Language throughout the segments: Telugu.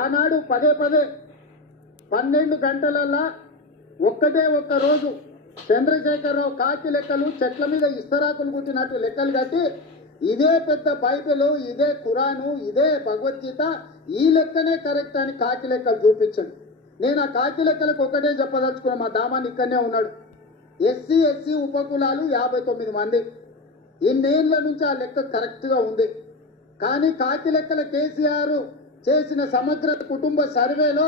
ఆనాడు పదే పదే 12 గంటలల్లా ఒక్కటే ఒక్క రోజు చంద్రశేఖరరావు కాకి లెక్కలు చెట్ల మీద ఇస్తరాకులు కుట్టినట్టు లెక్కలు కట్టి ఇదే పెద్ద బైబిల్, ఇదే ఖురాను, ఇదే భగవద్గీత, ఈ లెక్కనే కరెక్ట్ అని కాకి లెక్కలు చూపించండి. నేను ఆ కాకి లెక్కలకు ఒకటే చెప్పదలుచుకున్నా. మా దామాన్ని ఇక్కడనే ఉన్నాడు. ఎస్సీ ఉపకులాలు 59 మంది. ఇన్నేళ్ల నుంచి ఆ లెక్క కరెక్ట్గా ఉంది. కానీ కాకి లెక్కల కేసీఆర్ చేసిన సమగ్ర కుటుంబ సర్వేలో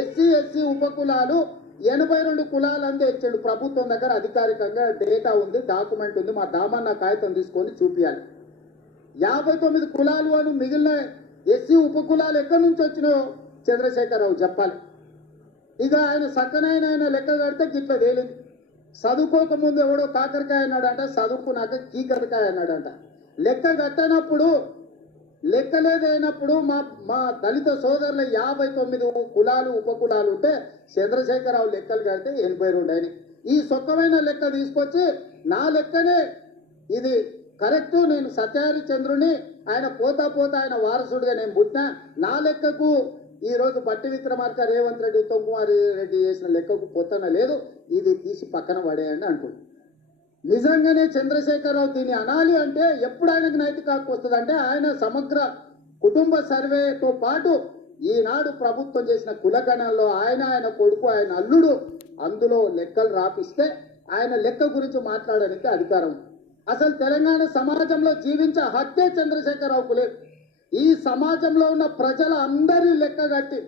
ఎస్సీ ఉపకులాలు 82 కులాలు అందే ఇచ్చాడు. ప్రభుత్వం దగ్గర అధికారికంగా డేటా ఉంది, డాక్యుమెంట్ ఉంది. మా దామన్న కాగితం తీసుకొని చూపించాలి. 59 కులాలు అని మిగిలిన ఎస్సీ ఉపకులాలు ఎక్కడి నుంచి వచ్చినాయో చంద్రశేఖరరావు చెప్పాలి. ఇక ఆయన సక్కనైన లెక్క కడితే గిట్ల తేలింది. చదువుకోకముందు ఎవడో కాకరకాయ అన్నాడంట, చదువుకున్నాక కీకరకాయ అన్నాడంట. లెక్క కట్టనప్పుడు లెక్కలేదైనప్పుడు మా దళిత సోదరుల 59 కులాలు ఉపకులాలు ఉంటే చంద్రశేఖరరావు లెక్కలు కడితే 82 అయినాయి. ఈ సొక్కమైన లెక్క తీసుకొచ్చి నా లెక్కనే ఇది కరెక్ట్, నేను సత్యహరిచంద్రుని, ఆయన పోతా ఆయన వారసుడిగా నేను పుట్టినా, నా లెక్కకు ఈరోజు బట్టి విక్రమార్క, రేవంత్ రెడ్డి, ఉత్తమ్ కుమార్ రెడ్డి చేసిన లెక్కకు పొత్తన లేదు, ఇది తీసి పక్కన పడేయండి అంటుంది. నిజంగానే చంద్రశేఖరరావు దీన్ని అనాలి అంటే ఎప్పుడు ఆయనకు నైతిక హక్కు వస్తుంది అంటే ఆయన సమగ్ర కుటుంబ సర్వేతో పాటు ఈనాడు ప్రభుత్వం చేసిన కులగణంలో ఆయన కొడుకు, ఆయన అల్లుడు అందులో లెక్కలు రాపిస్తే ఆయన లెక్క గురించి మాట్లాడడానికి అధికారం. అసలు తెలంగాణ సమాజంలో జీవించే హక్కే చంద్రశేఖరరావుకు లేదు. ఈ సమాజంలో ఉన్న ప్రజల అందరి లెక్క కట్టి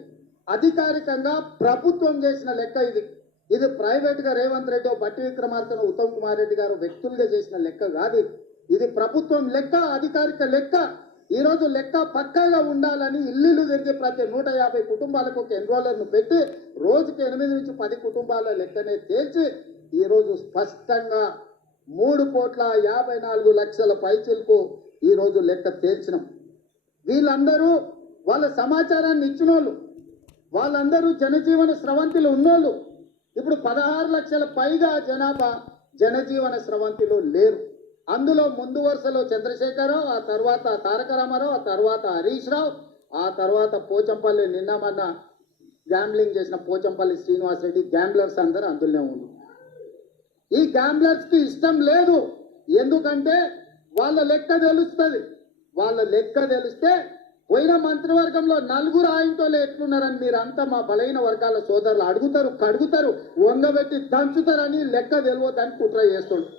అధికారికంగా ప్రభుత్వం చేసిన లెక్క ఇది. ఇది ప్రైవేట్గా రేవంత్ రెడ్డి, బట్టి విక్రమార్కను, ఉత్తమ్ కుమార్ రెడ్డి గారు వ్యక్తులుగా చేసిన లెక్క కాదు. ఇది ప్రభుత్వం లెక్క, అధికారిక లెక్క. ఈరోజు లెక్క పక్కాగా ఉండాలని ఇల్లు తిరిగి ప్రతి 150 కుటుంబాలకు ఒక ఎన్రోలర్ను పెట్టి రోజుకి 8 నుంచి 10 కుటుంబాల లెక్కనే తేల్చి ఈరోజు స్పష్టంగా 3,54,00,000 పైచిలకు ఈరోజు లెక్క తేల్చినాం. వీళ్ళందరూ వాళ్ళ సమాచారాన్ని ఇచ్చినోళ్ళు, వాళ్ళందరూ జనజీవన స్రవంతిలో ఉన్నోళ్ళు. ఇప్పుడు 16 లక్షల పైగా జనాభా జనజీవన స్రవంతిలో లేరు. అందులో ముందు వరుసలో చంద్రశేఖరరావు, ఆ తర్వాత తారక రామారావు, ఆ తర్వాత హరీష్ రావు, ఆ తర్వాత పోచంపల్లి, నిన్న మొన్న గ్యాంబ్లింగ్ చేసిన పోచంపల్లి శ్రీనివాస్ రెడ్డి, గ్యాంబ్లర్స్ అందరూ అందులోనే ఉన్నారు. ఈ గ్యాంబ్లర్స్ కి ఇష్టం లేదు. ఎందుకంటే వాళ్ళ లెక్క తెలుస్తుంది. వాళ్ళ లెక్క తెలిస్తే పోయిన మంత్రివర్గంలో 4 ఆయనతోలే ఎట్లున్నారని మీరంతా మా బలహీన వర్గాల సోదరులు అడుగుతారు, కడుగుతారు, వంగబెట్టి దంచుతారని లెక్క తెలియదని కుట్ర చేస్తుండ్రు.